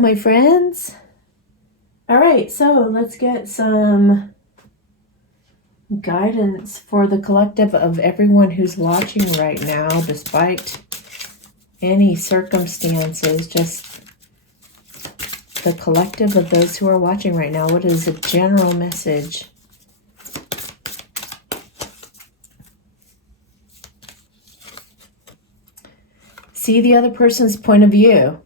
my friends. All right, so let's get some guidance for the collective of everyone who's watching right now, despite any circumstances. Just the collective of those who are watching right now. What is a general message? See the other person's point of view.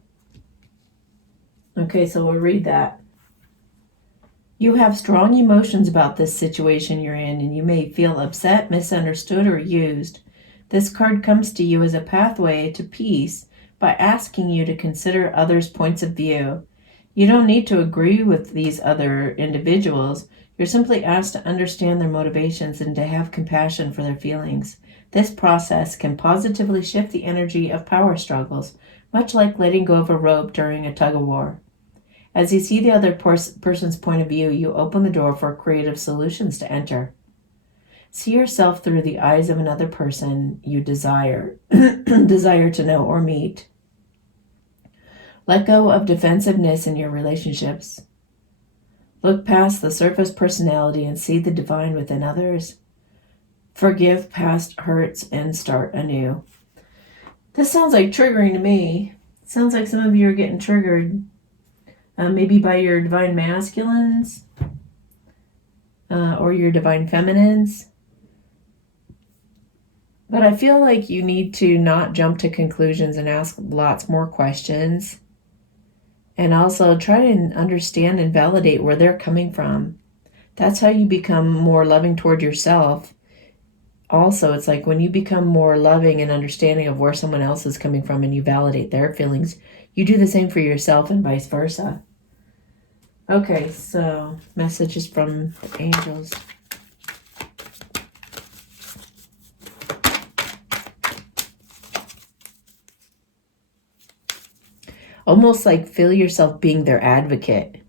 Okay, so we'll read that. You have strong emotions about this situation you're in, and you may feel upset, misunderstood, or used. This card comes to you as a pathway to peace by asking you to consider others' points of view. You don't need to agree with these other individuals. You're simply asked to understand their motivations and to have compassion for their feelings. This process can positively shift the energy of power struggles, much like letting go of a rope during a tug-of-war. As you see the other person's point of view, you open the door for creative solutions to enter. See yourself through the eyes of another person you desire to know or meet. Let go of defensiveness in your relationships. Look past the surface personality and see the divine within others. Forgive past hurts and start anew. This sounds like triggering to me. It sounds like some of you are getting triggered. Maybe by your divine masculines or your divine feminines. But I feel like you need to not jump to conclusions and ask lots more questions. And also try to understand and validate where they're coming from. That's how you become more loving toward yourself. Also, it's like when you become more loving and understanding of where someone else is coming from and you validate their feelings, you do the same for yourself and vice versa. Okay, so messages from the angels. Almost like feel yourself being their advocate.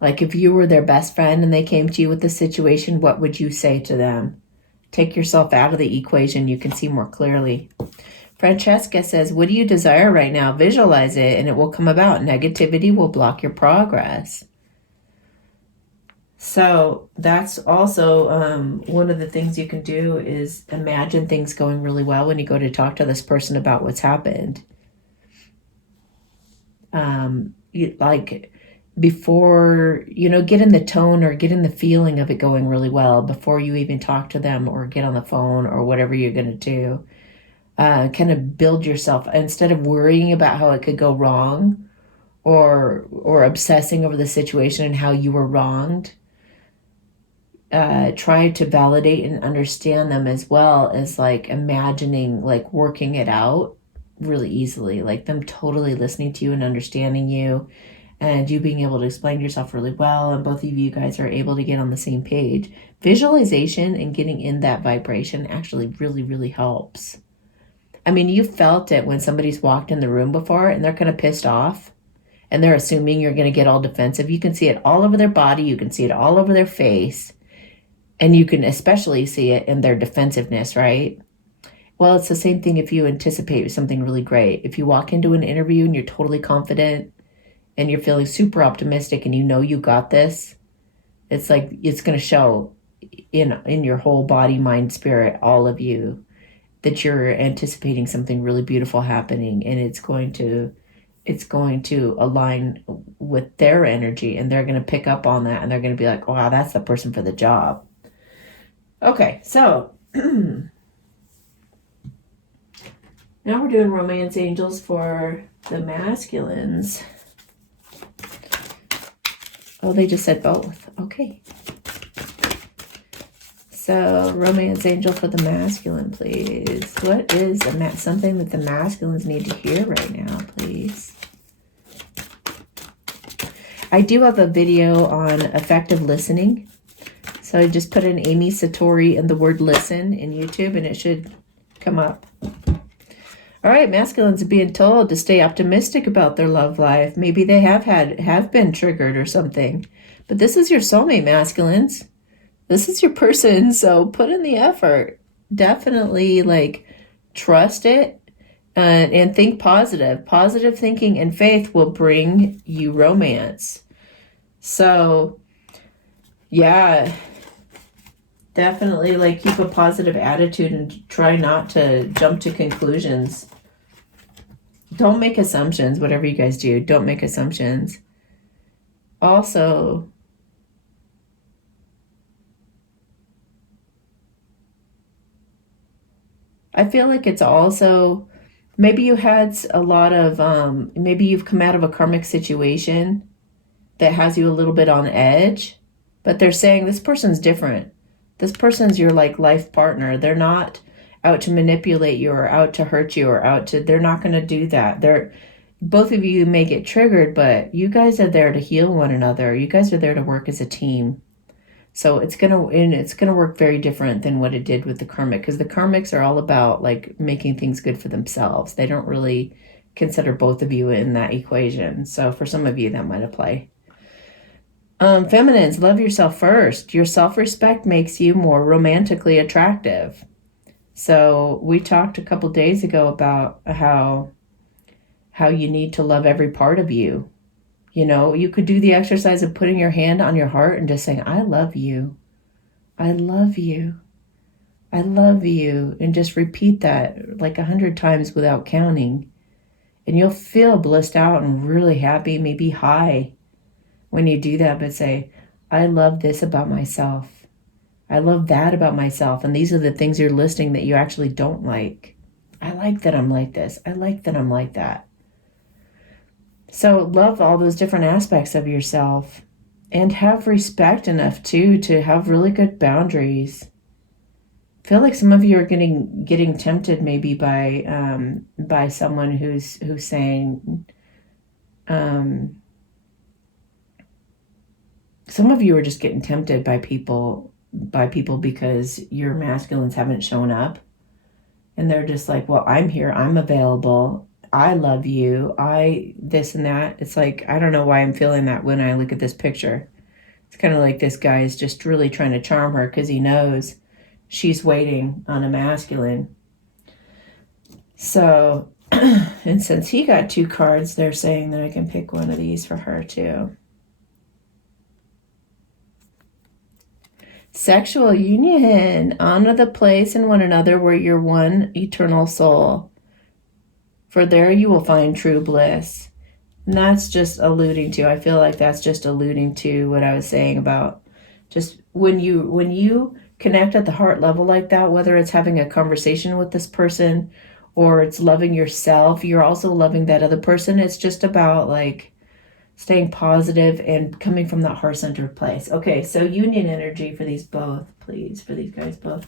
Like if you were their best friend and they came to you with the situation, what would you say to them? Take yourself out of the equation. You can see more clearly. Francesca says, what do you desire right now? Visualize it and it will come about. Negativity will block your progress. So that's also one of the things you can do is imagine things going really well when you go to talk to this person about what's happened. Before, get in the tone or get in the feeling of it going really well before you even talk to them or get on the phone or whatever you're going to do. Kind of build yourself instead of worrying about how it could go wrong or obsessing over the situation and how you were wronged. Try to validate and understand them as well as like imagining like working it out really easily, like them totally listening to you and understanding you and you being able to explain yourself really well, and both of you guys are able to get on the same page. Visualization and getting in that vibration actually really, really helps. I mean, you felt it when somebody's walked in the room before and they're kind of pissed off and they're assuming you're going to get all defensive. You can see it all over their body. You can see it all over their face. And you can especially see it in their defensiveness, right? Well, it's the same thing if you anticipate something really great. If you walk into an interview and you're totally confident and you're feeling super optimistic and you know you got this, it's like it's going to show in your whole body, mind, spirit, all of you, that you're anticipating something really beautiful happening, and it's going to align with their energy, and they're going to pick up on that, and they're going to be like, wow, that's the person for the job. Okay, so now we're doing romance angels for the masculines. Oh, they just said both. Okay. So, romance angel for the masculine, please. What is something that the masculines need to hear right now, please? I do have a video on effective listening. So I just put in Amy Satori and the word listen in YouTube and it should come up. All right, masculines are being told to stay optimistic about their love life. Maybe they have been triggered or something. But this is your soulmate, masculines. This is your person, so put in the effort. Definitely, trust it And think positive. Positive thinking and faith will bring you romance. So, yeah, definitely like keep a positive attitude and try not to jump to conclusions. Don't make assumptions, whatever you guys do. Don't make assumptions. Also, I feel like it's also maybe you had a lot of, maybe you've come out of a karmic situation that has you a little bit on edge, but they're saying this person's different. This person's your like life partner. They're not out to manipulate you or out to hurt you or they're not going to do that. Both of you may get triggered, but you guys are there to heal one another. You guys are there to work as a team. So it's gonna work very different than what it did with the karmic, because the karmics are all about like making things good for themselves. They don't really consider both of you in that equation. So for some of you that might apply. Feminines, love yourself first. Your self-respect makes you more romantically attractive. So we talked a couple days ago about how you need to love every part of you. You know, you could do the exercise of putting your hand on your heart and just saying, I love you. I love you. I love you. And just repeat that like 100 times without counting. And you'll feel blissed out and really happy, maybe high when you do that. But say, I love this about myself. I love that about myself. And these are the things you're listing that you actually don't like. I like that I'm like this. I like that I'm like that. So love all those different aspects of yourself and have respect enough too to have really good boundaries. I feel like some of you are getting tempted maybe by someone who's saying, some of you are just getting tempted by people because your masculines haven't shown up, and they're just like, well, I'm here, I'm available, I love you, I this and that. It's like, I don't know why I'm feeling that when I look at this picture. It's kind of like this guy is just really trying to charm her because he knows she's waiting on a masculine. So, and since he got 2 cards, they're saying that I can pick one of these for her too. Sexual union. Honor the place in one another where you're one eternal soul. For there you will find true bliss. And that's just alluding to, I feel like that's just alluding to what I was saying about just when you connect at the heart level like that, whether it's having a conversation with this person or it's loving yourself, you're also loving that other person. It's just about like staying positive and coming from that heart-centered place. Okay, so union energy for these both, please, for these guys both.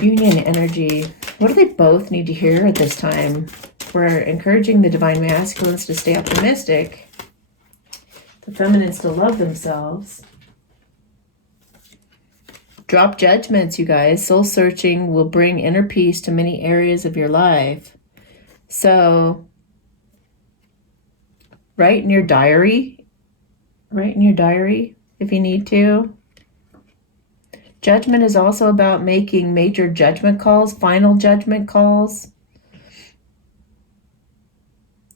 Union energy. What do they both need to hear at this time? We're encouraging the divine masculines to stay optimistic, the feminines to love themselves. Drop judgments, you guys. Soul searching will bring inner peace to many areas of your life. So write in your diary if you need to. Judgment is also about making major judgment calls, final judgment calls.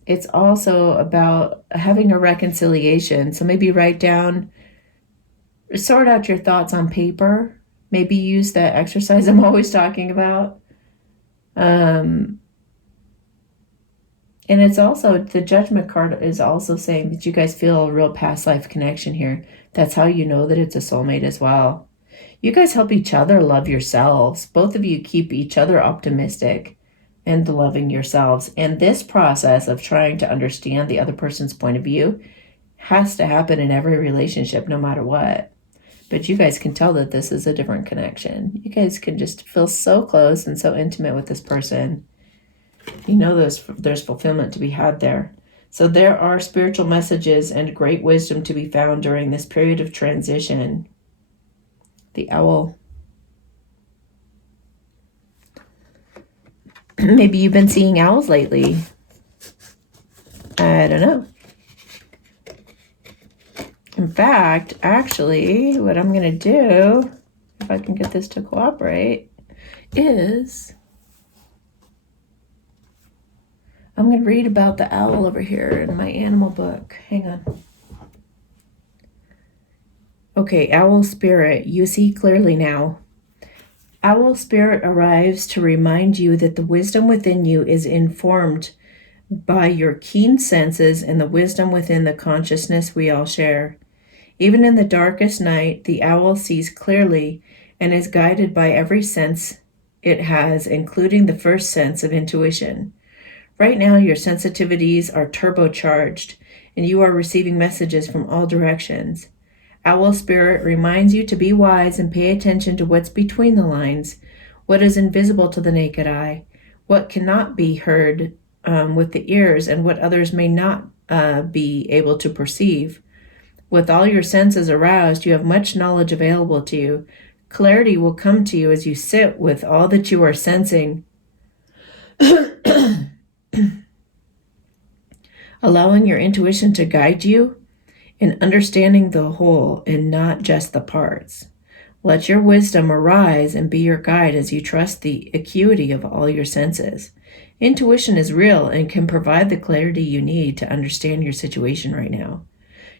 It's also about having a reconciliation. So maybe sort out your thoughts on paper. Maybe use that exercise I'm always talking about. And it's also, the judgment card is also saying that you guys feel a real past life connection here. That's how you know that it's a soulmate as well. You guys help each other love yourselves. Both of you keep each other optimistic and loving yourselves. And this process of trying to understand the other person's point of view has to happen in every relationship, no matter what. But you guys can tell that this is a different connection. You guys can just feel so close and so intimate with this person. You know there's fulfillment to be had there. So there are spiritual messages and great wisdom to be found during this period of transition. The owl. Maybe you've been seeing owls lately. I don't know. In fact, actually, what I'm going to do, if I can get this to cooperate, is I'm going to read about the owl over here in my animal book. Hang on. Okay, owl spirit, you see clearly now. Owl spirit arrives to remind you that the wisdom within you is informed by your keen senses and the wisdom within the consciousness we all share. Even in the darkest night, the owl sees clearly and is guided by every sense it has, including the first sense of intuition. Right now, your sensitivities are turbocharged, and you are receiving messages from all directions. Owl Spirit reminds you to be wise and pay attention to what's between the lines, what is invisible to the naked eye, what cannot be heard with the ears, and what others may not be able to perceive. With all your senses aroused, you have much knowledge available to you. Clarity will come to you as you sit with all that you are sensing, allowing your intuition to guide you in understanding the whole and not just the parts. Let your wisdom arise and be your guide as you trust the acuity of all your senses. Intuition is real and can provide the clarity you need to understand your situation right now.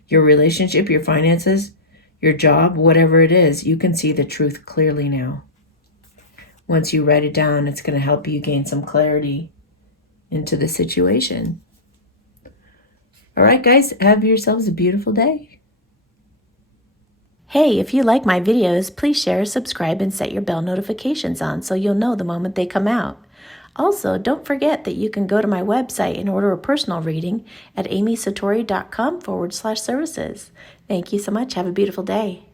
Your relationship, your finances, your job, whatever it is, you can see the truth clearly now. Once you write it down, it's going to help you gain some clarity into the situation. All right, guys, have yourselves a beautiful day. Hey, if you like my videos, please share, subscribe, and set your bell notifications on so you'll know the moment they come out. Also, don't forget that you can go to my website and order a personal reading at amysatori.com/services. Thank you so much. Have a beautiful day.